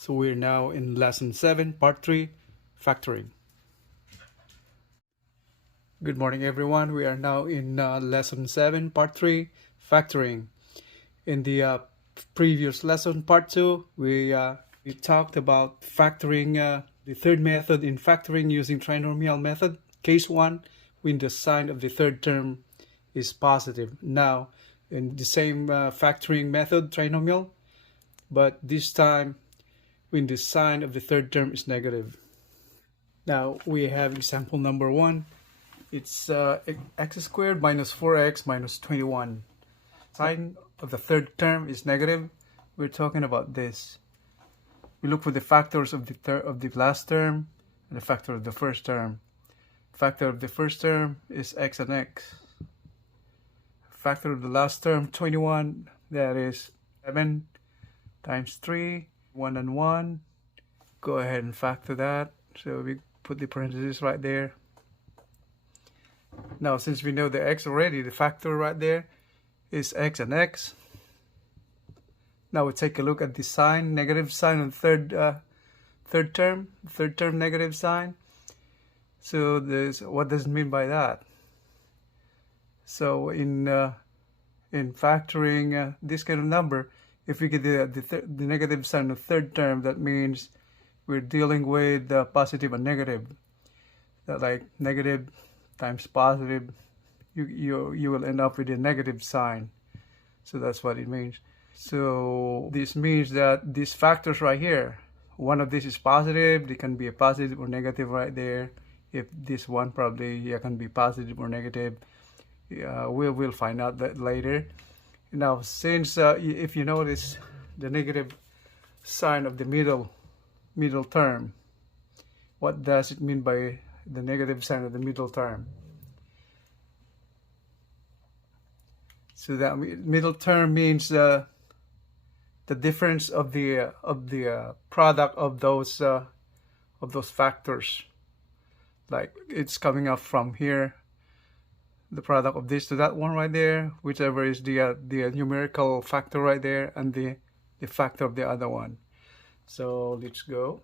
So we're now in lesson 7, part 3, factoring. Good morning, everyone. We are now in lesson 7, part 3, factoring. In the previous lesson, part 2, we talked about factoring, the third method in factoring using trinomial method. Case 1, when the sign of the third term is positive. Now, in the same factoring method, trinomial, but this time when the sign of the third term is negative. Now we have example number 1. It's x squared minus 4x minus 21. Sign of the third term is negative. We're talking about this. We look for the factors of the last term and the factor of the first term. Factor of the first term is x and x. Factor of the last term, 21, that is 7 times 3. 1 and 1. Go ahead and factor that. So we put the parentheses right there. Now, since we know the x already, the factor right there is x and x. Now we take a look at the sign, negative sign of the third term negative sign. So what does it mean by that? So in factoring this kind of number, if we get the negative sign of third term, that means we're dealing with positive and negative. Like negative times positive, you will end up with a negative sign. So that's what it means. So this means that these factors right here, one of these is positive. They can be a positive or negative right there. If this one probably can be positive or negative, we'll find out that later. Now, since if you notice the negative sign of the middle term, what does it mean by the negative sign of the middle term? So that middle term means the difference of the product of those factors. Like it's coming up from here, the product of this to that one right there, whichever is the numerical factor right there, and the factor of the other one. So let's go.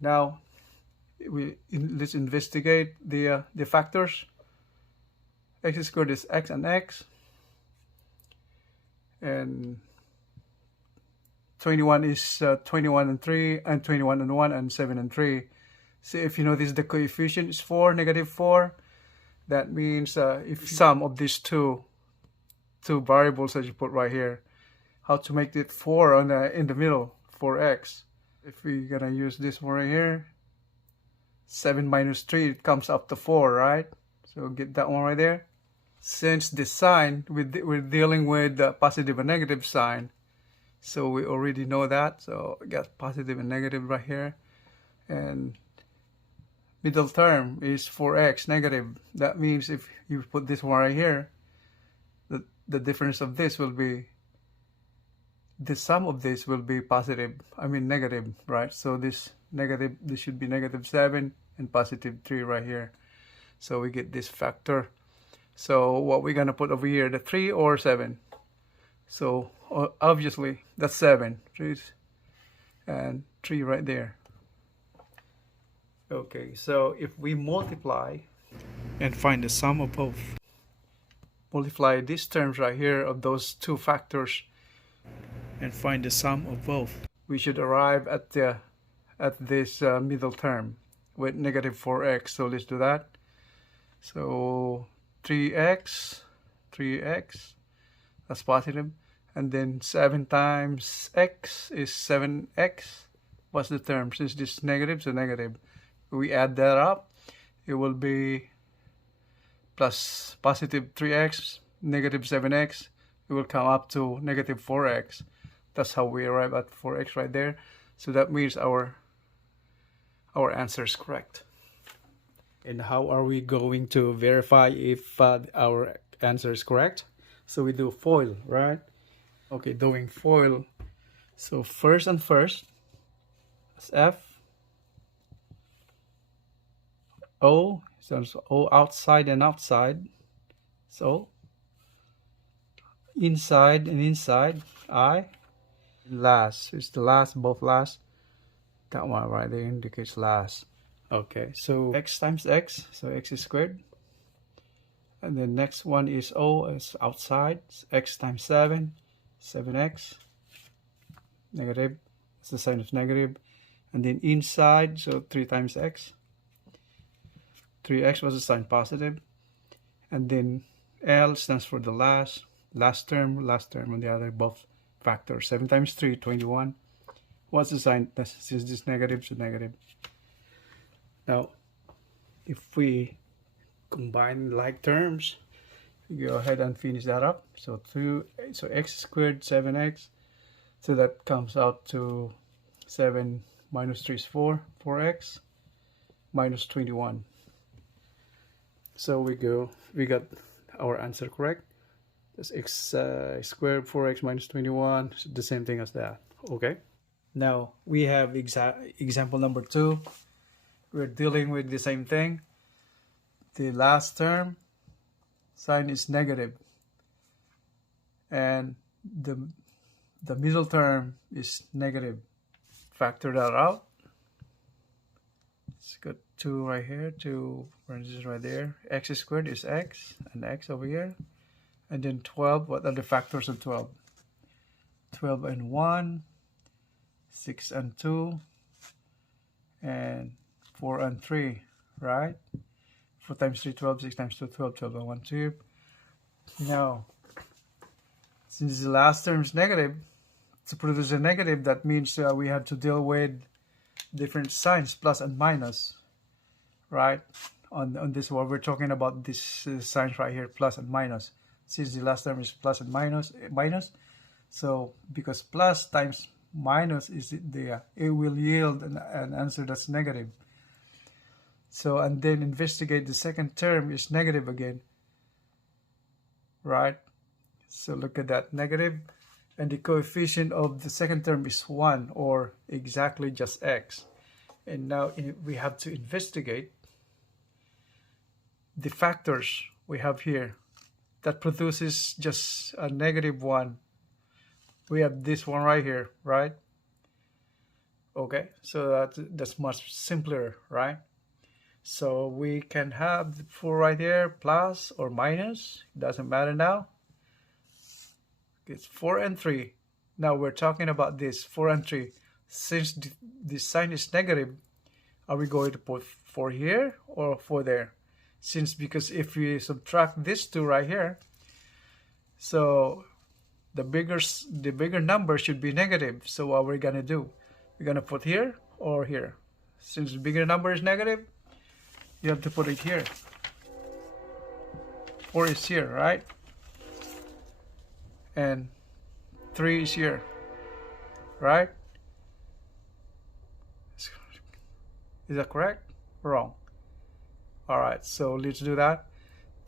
Now let's investigate the factors. X squared is x and x, and 21 is 21 and 3, and 21 and 1, and 7 and 3. So if you notice the coefficient is 4, negative 4. That means if sum of these two variables that you put right here, how to make it 4 in the middle, 4x. If we're gonna use this one right here, 7 minus 3, it comes up to 4, right? So get that one right there. Since the sign, we're dealing with the positive and negative sign, so we already know that. So we got positive and negative right here, and middle term is 4x negative. That means if you put this one right here, the difference of this will be, the sum of this will be negative, right? So this should be negative 7 and positive 3 right here. So we get this factor. So what we're gonna put over here, the 3 or 7? So obviously that's 7, and 3 right there. Okay, so if we multiply and find the sum of both, multiply these terms right here of those two factors and find the sum of both, we should arrive at this middle term with negative 4x. So let's do that. So 3x, that's positive, and then 7 times x is 7x. What's the term? Since this is negative, so negative. We add that up, it will be plus positive 3x, negative 7x. It will come up to negative 4x. That's how we arrive at 4x right there. So that means our answer is correct. And how are we going to verify if our answer is correct? So we do FOIL, right? Okay, doing FOIL. So first and first, that's F. O, so O outside and outside. So inside and inside, I. Last is the last, both last. That one right there indicates last. Okay, so x times x, so x is squared. And the next one is O, is outside, x times 7, 7x, negative, it's the sign of negative. And then inside, so 3 times x, 3x was the sign positive. And then L stands for the last term on the other, both factors. 7 times 3, 21. What's the sign? Since this negative, so negative. Now, if we combine like terms, we go ahead and finish that up. So x squared, 7x. So that comes out to 7 minus 3 is 4x minus 21. So we got our answer correct. That's x squared, 4x minus 21, so the same thing as that. Okay. Now we have example number 2. We're dealing with the same thing. The last term sign is negative, and the middle term is negative. Factor that out. Let's got 2 right here, 2 parentheses right there. X squared is x, and x over here. And then 12, what are the factors of 12? 12 and 1, 6 and 2, and 4 and 3, right? 4 times 3, 12, 6 times 2, 12, 12 and 1, 2. Now, since the last term is negative, to produce a negative, that means we have to deal with different signs, plus and minus, right? On this one, we're talking about this signs right here, plus and minus. Since the last term is plus and minus, so because plus times minus is it will yield an answer that's negative. So, and then investigate the second term is negative again, right? So look at that, negative, and the coefficient of the second term is 1, or exactly just x. And now we have to investigate the factors we have here that produces just a negative 1. We have this one right here, right? Okay, so that's much simpler, right? So we can have the 4 right here, plus or minus, doesn't matter now. It's 4 and 3. Now we're talking about this 4 and 3. Since the sign is negative, are we going to put 4 here or 4 there? Because if we subtract this 2 right here, so the bigger number should be negative. So what we're gonna do? We're gonna put here or here. Since the bigger number is negative, you have to put it here. 4 is here, right? And 3 is here, right? Is that correct? Wrong. Alright, so let's do that.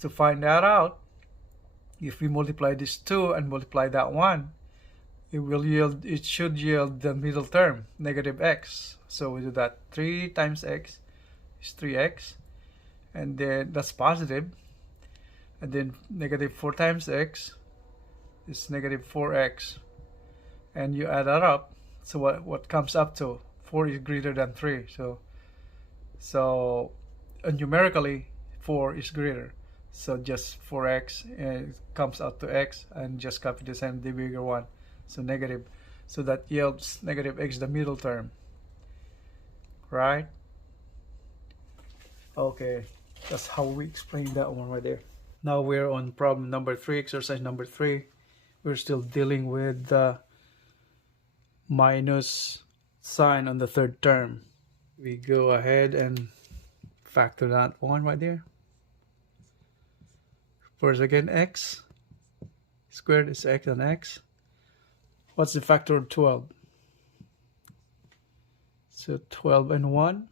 To find that out, if we multiply this 2 and multiply that 1, it should yield the middle term, negative x. So we do that. 3 times x is 3x, and then that's positive. And then negative 4 times x is negative 4x. And you add that up, so what comes up to? 4 is greater than 3. So numerically 4 is greater, so just 4x, and it comes out to x, and just copy the same, the bigger one, so negative. So that yields negative x, the middle term, right? Okay, that's how we explain that one right there. Now we're on problem number 3, exercise number 3. We're still dealing with the minus sign on the third term. We go ahead and factor that one right there. First again, x squared is x and x. What's the factor of 12? So 12 and 1,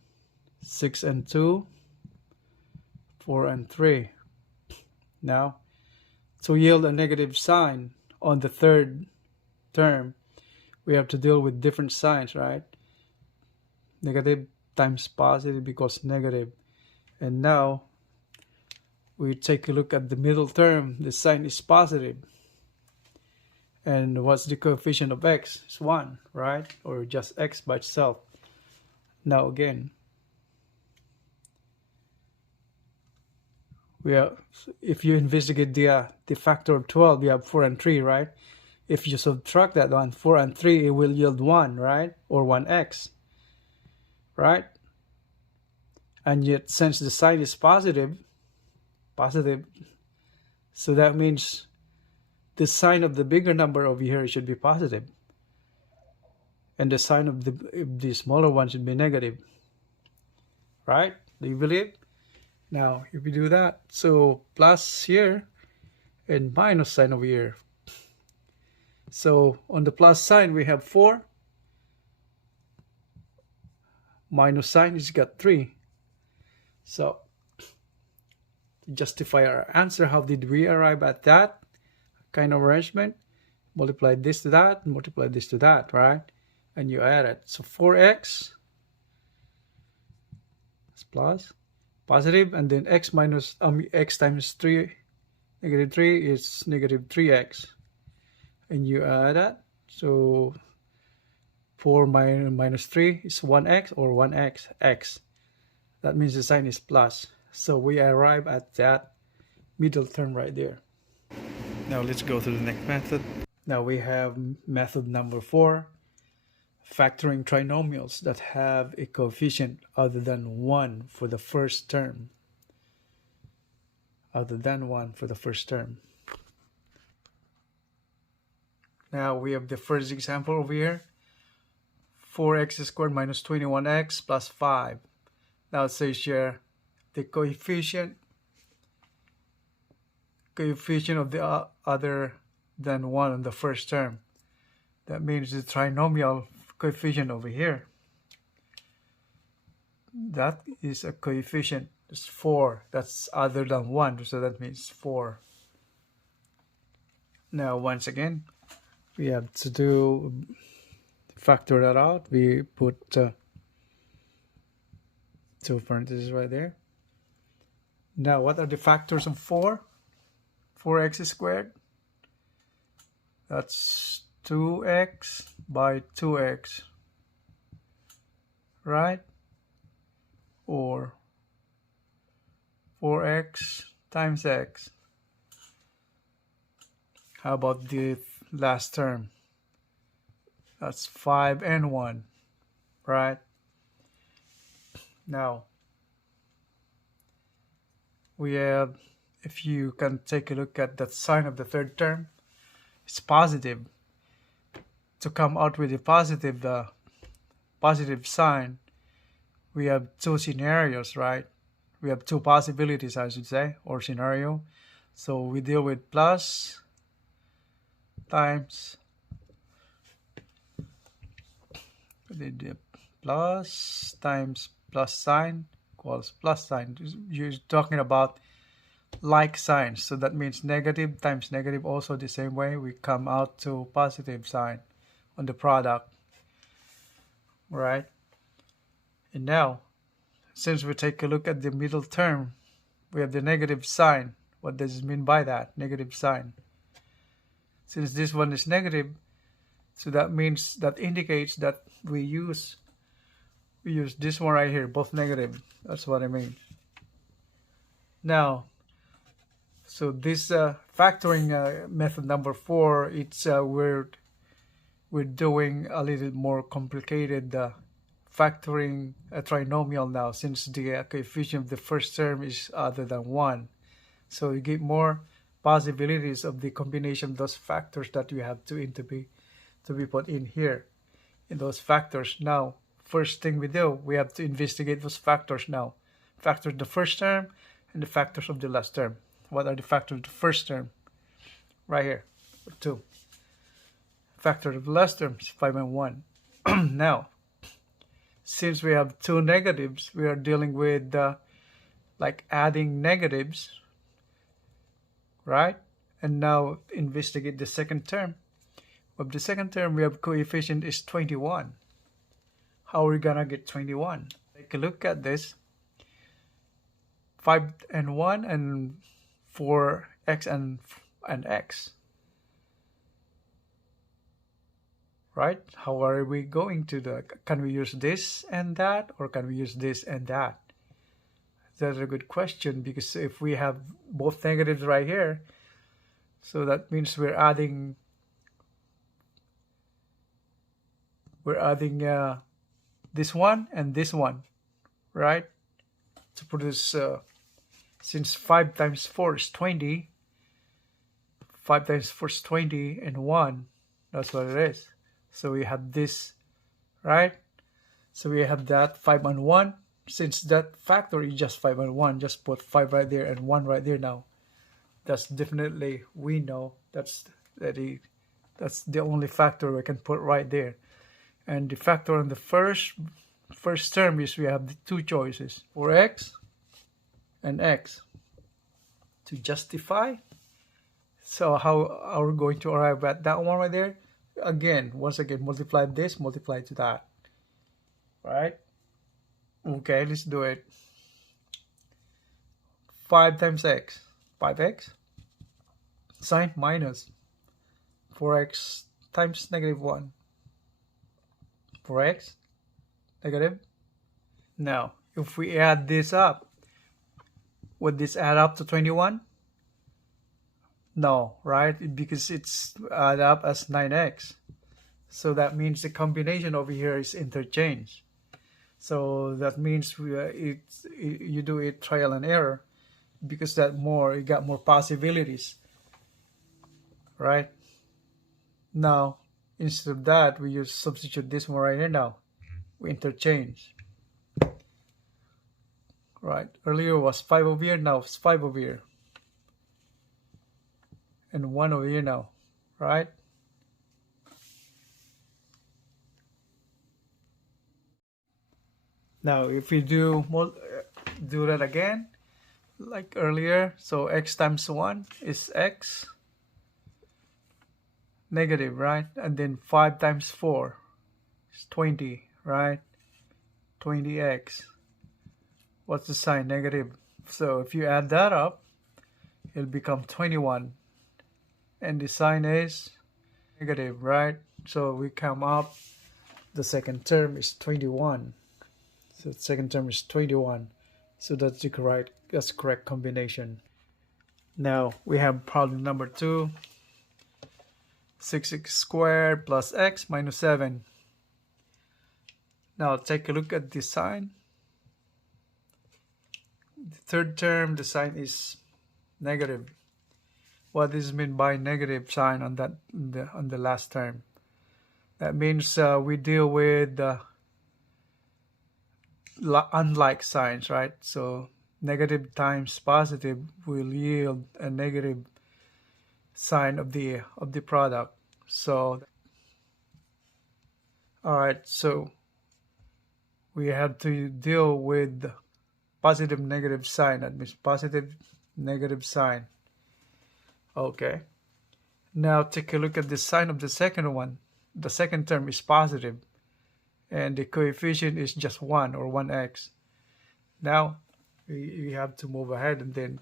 6 and 2, 4 and 3. Now, to yield a negative sign on the third term, we have to deal with different signs, right? Negative times positive equals negative. And now we take a look at the middle term. The sign is positive, And what's the coefficient of x? It's 1, right? Or just x by itself. Now again, if you investigate the factor of 12, you have 4 and 3, right? If you subtract that one, 4 and 3, it will yield 1, right? Or 1x, right? And yet, since the sign is positive, so that means the sign of the bigger number over here should be positive, and the sign of the smaller one should be negative, right? Do you believe? Now, if we do that, so plus here and minus sign over here. So on the plus sign, we have 4. Minus sign is got 3. So to justify our answer, how did we arrive at that kind of arrangement? Multiply this to that, multiply this to that, right? And you add it. So 4x is plus, positive, and then x minus x times 3, negative 3 is negative 3x. And you add that. So 4 minus 3 is 1x, or 1x, x. That means the sign is plus. So we arrive at that middle term right there. Now let's go to the next method. Now we have method number 4, factoring trinomials that have a coefficient other than 1 for the first term. Other than 1 for the first term. Now we have the first example over here. 4x squared minus 21x plus 5. Now it says here the coefficient of the other than 1 on the first term. That means the trinomial coefficient over here. That is a coefficient. It's 4. That's other than 1. So that means 4. Now once again, we have to factor that out. We put 2 parentheses right there. Now what are the factors of 4? 4x squared. That's 2x by 2x, right? Or 4x times x. How about the last term? That's 5 and 1, right? Now, we have, if you can take a look at the sign of the third term, it's positive. To come out with a positive sign, we have 2 scenarios, right? We have 2 possibilities, I should say, or scenario. So we deal with plus times the plus times plus sign equals plus sign. You're talking about like signs, so that means negative times negative. Also the same way, we come out to positive sign on the product, right? And now, since we take a look at the middle term, we have the negative sign. What does it mean by that? Negative sign. Since this one is negative, so that means, that indicates that we use this one right here, both negative. That's what I mean. Now, so this factoring method number 4, it's we're doing a little more complicated factoring a trinomial now, since the coefficient of the first term is other than 1. So you get more possibilities of the combination of those factors that you have to be put in here, in those factors. Now, first thing we do, we have to investigate those factors now. Factors of the first term and the factors of the last term. What are the factors of the first term? Right here, 2. Factor of the last term is 5 and 1. Now, since we have 2 negatives, we are dealing with like adding negatives, right? And now investigate the second term. Of the second term, we have coefficient is 21. How are we gonna get 21? Take a look at this. 5 and 1 and 4x and x. right? How are we going to can we use this and that, or can we use this and that? That's a good question, because if we have both negatives right here, so that means we're adding this one and this one, right? To produce, since 5 times 4 is 20, 5 times 4 is 20, and 1, that's what it is. So we have this, right? So we have that 5 and 1. Since that factor is just 5 and 1, just put 5 right there and 1 right there now. That's definitely, we know that's the only factor we can put right there. And the factor on the first term is, we have the two choices, 4x and x. To justify, so how are we going to arrive at that one right there? Once again, multiply this, multiply to that, right? Okay, let's do it. 5 times x, 5x, sign minus 4x times negative 1, 4x, negative. Now, if we add this up, would this add up to 21? No, right? Because it's add up as 9x. So that means the combination over here is interchange. So that means you do it trial and error, because you got more possibilities, right? Now, instead of that, we substitute this one right here now. We interchange. Right, earlier was 5 over here, now it's 5 over here. And 1 over here now, right? Now, if we do that again, like earlier, so x times 1 is x, negative, right? And then 5 times 4 is 20, right? 20x. What's the sign? Negative. So if you add that up, it'll become 21. And the sign is negative, right? So we come up, the second term is 21. So the second term is 21. So that's the correct combination. Now we have problem number 2. 6x squared plus x minus 7. Now take a look at the sign. The third term, the sign is negative. What is meant by negative sign on the last term? That means we deal with unlike signs, right? So negative times positive will yield a negative sign of the product. So all right, so we have to deal with positive negative sign. That means positive negative sign. Okay, now take a look at the sign of the second one. The second term is positive, and the coefficient is just 1 or 1x. Now we have to move ahead, and then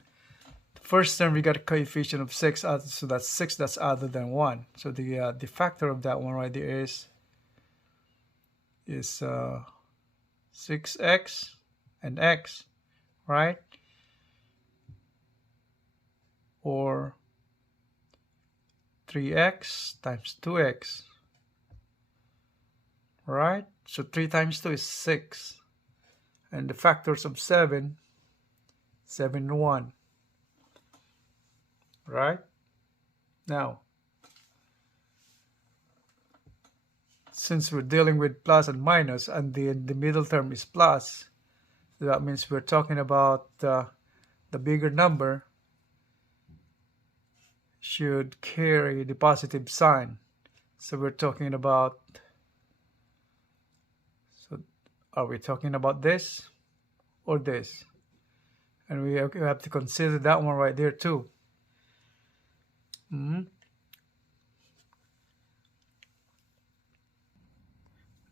the first term we got a coefficient of 6, so that's 6 that's other than 1. So the factor of that one right there is 6x and x, right? Or 3x times 2x, right? So 3 times 2 is 6. And the factors of 7 and 1, right? Now, since we're dealing with plus and minus, and the middle term is plus, that means we're talking about the bigger number should carry the positive sign. So we're talking about, so are we talking about this or this? And we have to consider that one right there too.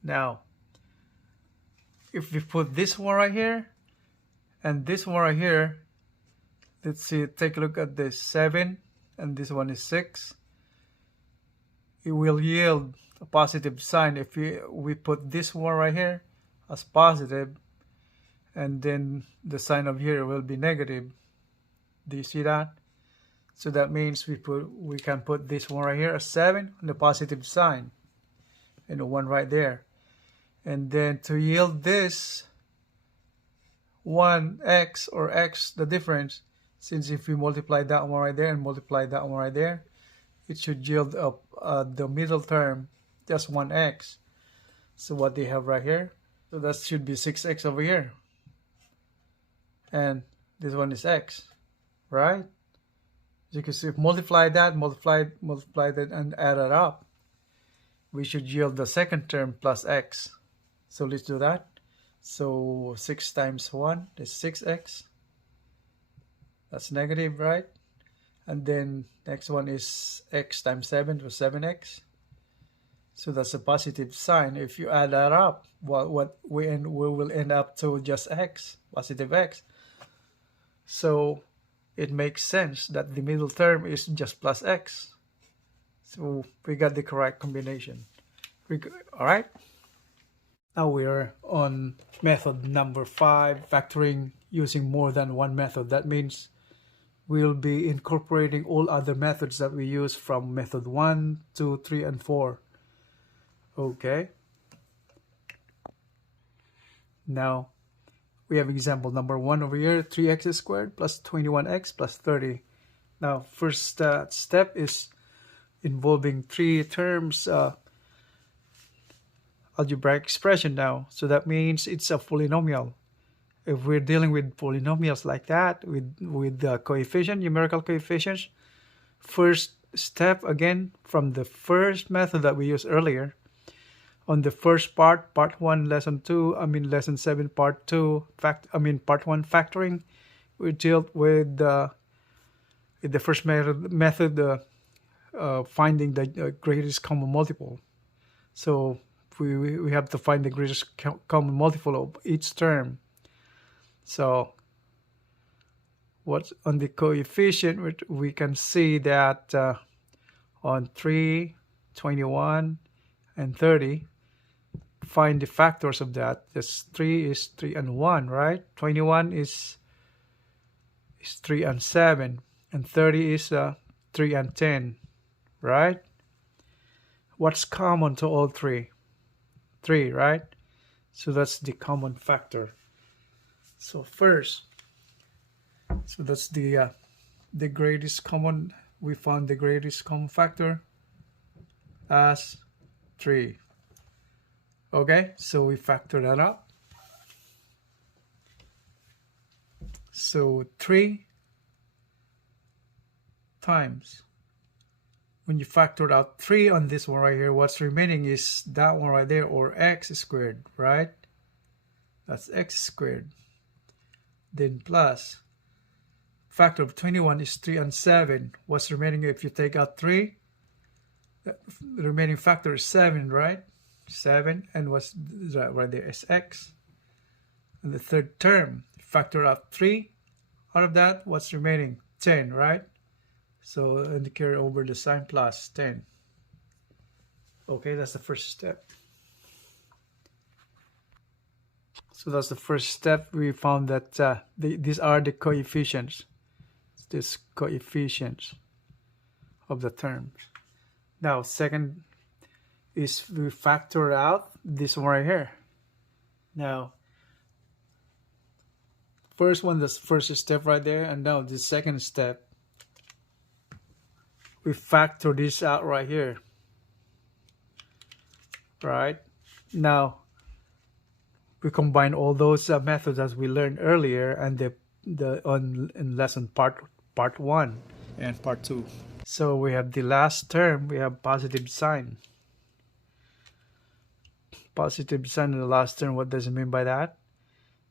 Now, if we put this one right here and this one right here, let's see, take a look at this 7, and this one is 6. it will yield a positive sign if we put this one right here as positive, and then the sign of here will be negative. Do you see that? So that means we can put this one right here as 7 on the positive sign, and the one right there. And then to yield this 1x or x, the difference, since if we multiply that one right there and multiply that one right there, it should yield up the middle term, just 1x. So what they have right here, so that should be 6x over here. And this one is x, right? As you can see, multiply that, multiply that, and add it up, we should yield the second term plus x. So let's do that. So 6 times 1 is 6x. That's negative, right? And then next one is x times 7 was 7x. So that's a positive sign. If you add that up, what we will end up to just x, positive x. So it makes sense that the middle term is just plus x. So we got the correct combination. All right. Now we are on method number 5, factoring using more than one method. That means we'll be incorporating all other methods that we use from method 1, 2, 3, and 4. Okay. Now we have example number 1 over here, 3x squared plus 21x plus 30. Now first step is involving 3 terms algebraic expression now. So that means it's a polynomial. If we're dealing with polynomials like that, with the coefficient, numerical coefficients, first step again from the first method that we used earlier. On the first part 1, lesson 7, part 2, part 1 factoring, we dealt with the first method, finding the greatest common multiple. So we have to find the greatest common multiple of each term. So what's on the coefficient, we can see that on 3, 21, and 30, find the factors of that. This 3 is 3 and 1, right? 21 is 3 and 7, and 30 is 3 and 10, right? What's common to all three? 3, right? So that's the common factor. So first, so that's the greatest common. We found the greatest common factor as 3. Okay, so we factor that up. So 3 times, when you factor out 3 on this one right here, what's remaining is that one right there, or x squared, right? That's x squared. Then plus, factor of 21 is 3 and 7. What's remaining if you take out 3? The remaining factor is 7, right? 7, and what's right there is x. And the third term, factor out 3 out of that, what's remaining? 10, right? So and carry over the sign plus 10. Okay, that's the first step. So that's the first step. We found that these are the coefficients. These coefficients of the terms. Now second is we factor out this one right here. Now first one, the first step right there, and now the second step, we factor this out right here, right? Now we combine all those methods as we learned earlier, and in lesson part 1 and part 2. So we have the last term, we have positive sign. Positive sign in the last term, what does it mean by that?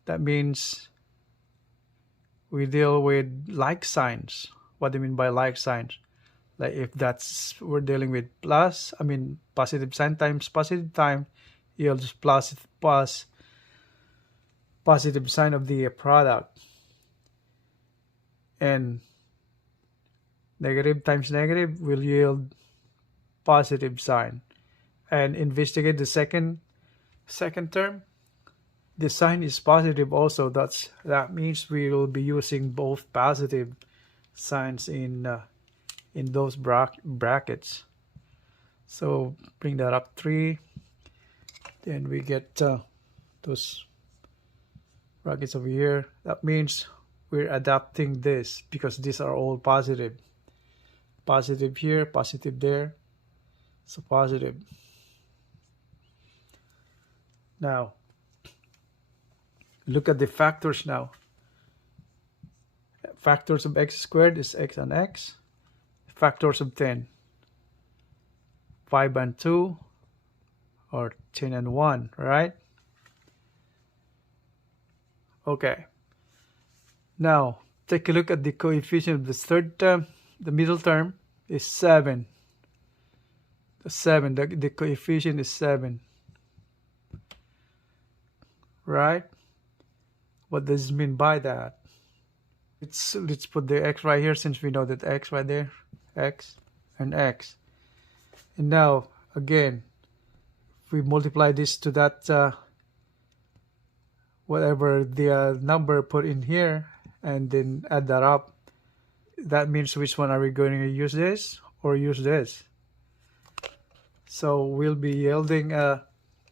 That means we deal with like signs. What do you mean by like signs? Like if we're dealing with positive sign times positive sign, yields plus positive sign of the product, and negative times negative will yield positive sign. And investigate the second term. The sign is positive also. That means we will be using both positive signs in those brackets. So bring that up 3. Then we get those brackets over here. That means we're adapting this because these are all positive. Positive here, positive there. So positive. Now, look at the factors now. Factors of x squared is x and x. Factors of 10. 5 and 2 or 10 and 1, right? Okay. Now, take a look at the coefficient of the third term. The middle term is 7. The coefficient is 7. Right? What does it mean by that? Let's put the x right here, since we know that x right there, x and x. And now, again, if we multiply this to that, whatever the number put in here, and then add that up, that means which one are we going to use, this or use this? So we'll be yielding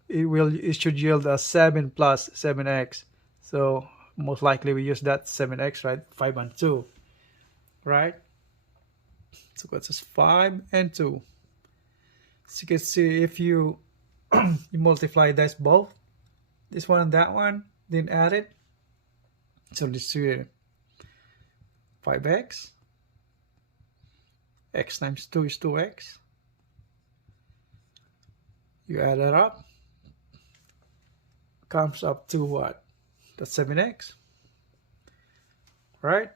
it should yield a 7 plus 7x. So most likely we use that 7x, right? 5 and 2, right? So that's just 5 and 2. So you can see if you you multiply this both, this one and that one, then add it. So let's see, 5x, x times 2 is 2x. You add it up, comes up to what? That's 7x, right?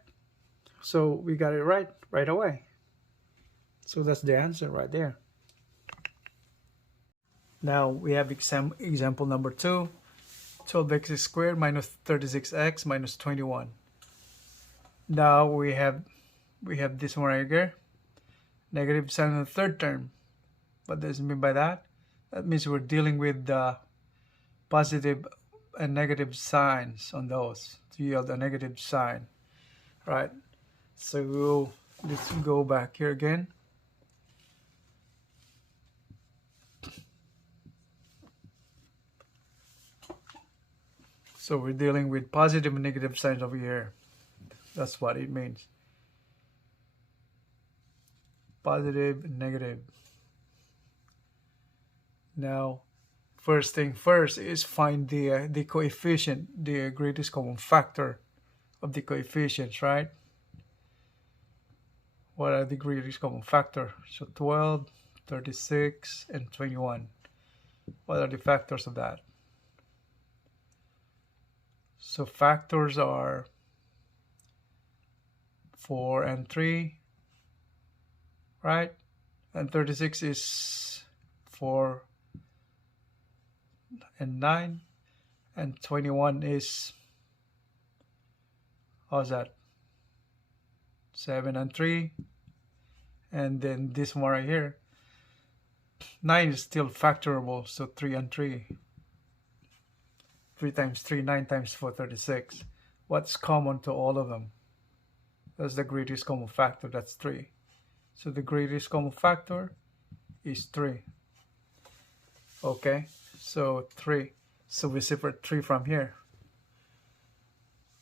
So we got it right away. So that's the answer right there. Now we have example number 2. 12x squared minus 36x minus 21. Now we have this one right here. Negative sign in the third term. What does it mean by that? That means we're dealing with the positive and negative signs on those to yield a negative sign, right? So let's go back here again. So we're dealing with positive and negative signs over here. That's what it means. Positive and negative. Now, first thing first is find the coefficient, the greatest common factor of the coefficients, right? What are the greatest common factor? So 12, 36, and 21. What are the factors of that? So factors are 4 and 3, right? And 36 is 4 and 9, and 21 is, how's that? 7 and 3, and then this one right here, 9 is still factorable, so 3 and 3. 3 times 3, 9 times 4, 36. What's common to all of them? That's the greatest common factor, that's 3. So the greatest common factor is 3. Okay, so 3. So we separate 3 from here.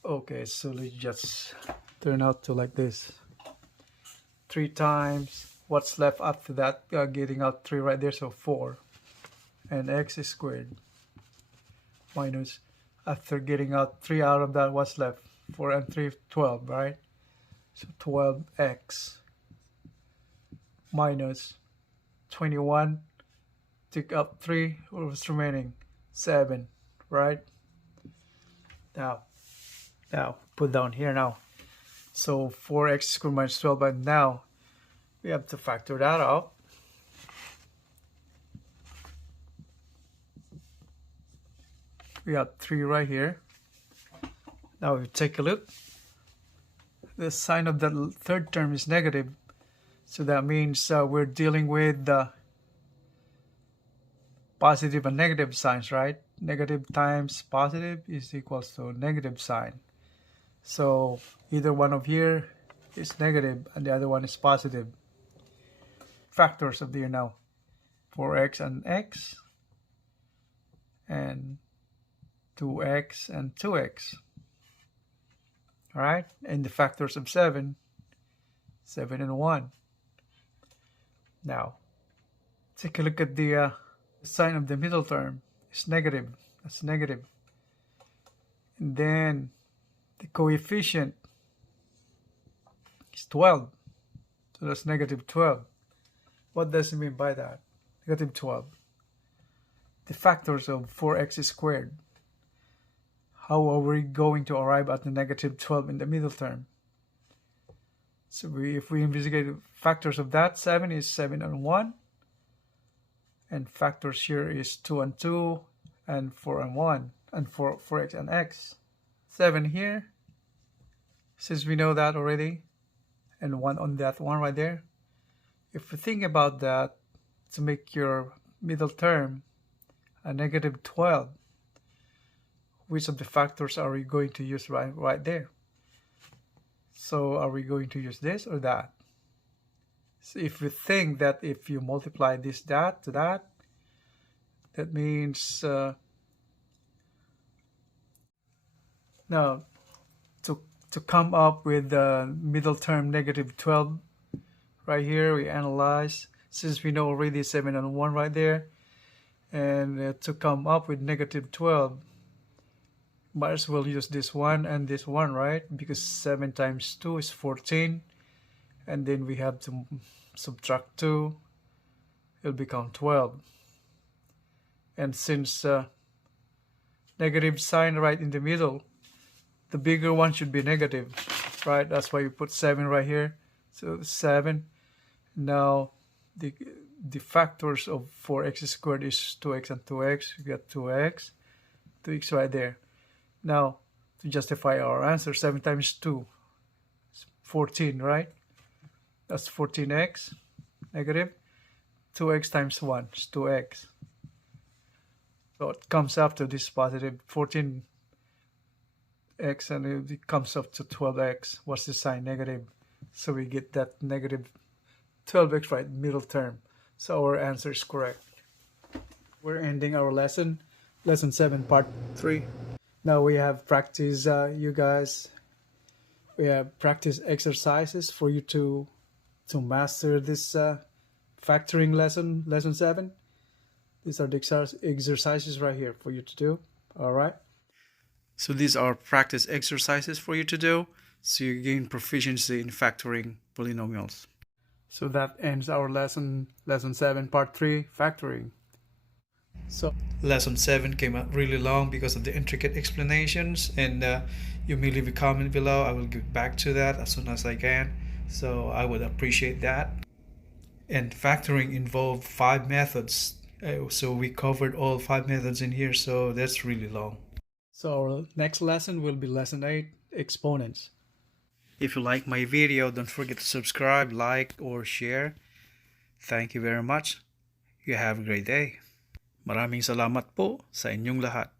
Okay, so let's just turn out to like this. 3 times, what's left after that? Getting out 3 right there, so 4. And x is squared. Minus, after getting out 3 out of that, what's left? 4 and 3, 12, right? So 12x minus 21, take up 3, what's remaining? 7, right? Now put down here now. So 4x squared minus 12, and now we have to factor that out. We have 3 right here. Now we take a look. The sign of the third term is negative. So that means we're dealing with the positive and negative signs, right? Negative times positive is equals to negative sign. So either one of here is negative and the other one is positive. Factors of there now. 4x and x, and 2x and 2x. Alright, and the factors of 7, 7 and 1. Now, take a look at the sign of the middle term. It's negative. That's negative. And then the coefficient is 12. So that's negative 12. What does it mean by that? Negative 12. The factors of 4x squared. How are we going to arrive at the negative 12 in the middle term? So if we investigate the factors of that, 7 is 7 and 1. And factors here is 2 and 2, and 4 and 1, and 4x and x. 7 here, since we know that already, and 1 on that one right there. If we think about that, to make your middle term a negative 12, which of the factors are we going to use right there? So are we going to use this or that? So if we think that if you multiply this that to that means now to come up with the middle term negative 12 right here, we analyze, since we know already 7 and 1 right there, and to come up with negative 12, might as well use this one and this one, right? Because 7 times 2 is 14, and then we have to subtract 2, it'll become 12. And since negative sign right in the middle, the bigger one should be negative, right? That's why we put 7 right here. So 7. Now the factors of 4x squared is 2x and 2x. We got 2x right there. Now to justify our answer, 7 times 2 is 14, right? That's 14x negative. 2x times 1 is 2x. So it comes up to this positive 14x, and it comes up to 12x. What's the sign? Negative. So we get that negative 12x right, middle term. So our answer is correct. We're ending our lesson 7, part 3. Now we have practice, you guys. We have practice exercises for you to master this factoring lesson 7. These are the exercises right here for you to do. All right. So these are practice exercises for you to do, so you gain proficiency in factoring polynomials. So that ends our lesson 7, part 3, factoring. So lesson 7 came out really long because of the intricate explanations, and you may leave a comment below. I will get back to that as soon as I can, so I would appreciate that. And factoring involved 5 methods, so we covered all 5 methods in here, so that's really long. So our next lesson will be lesson 8, exponents. If you like my video, don't forget to subscribe, like, or share. Thank you very much. You have a great day. Maraming salamat po sa inyong lahat.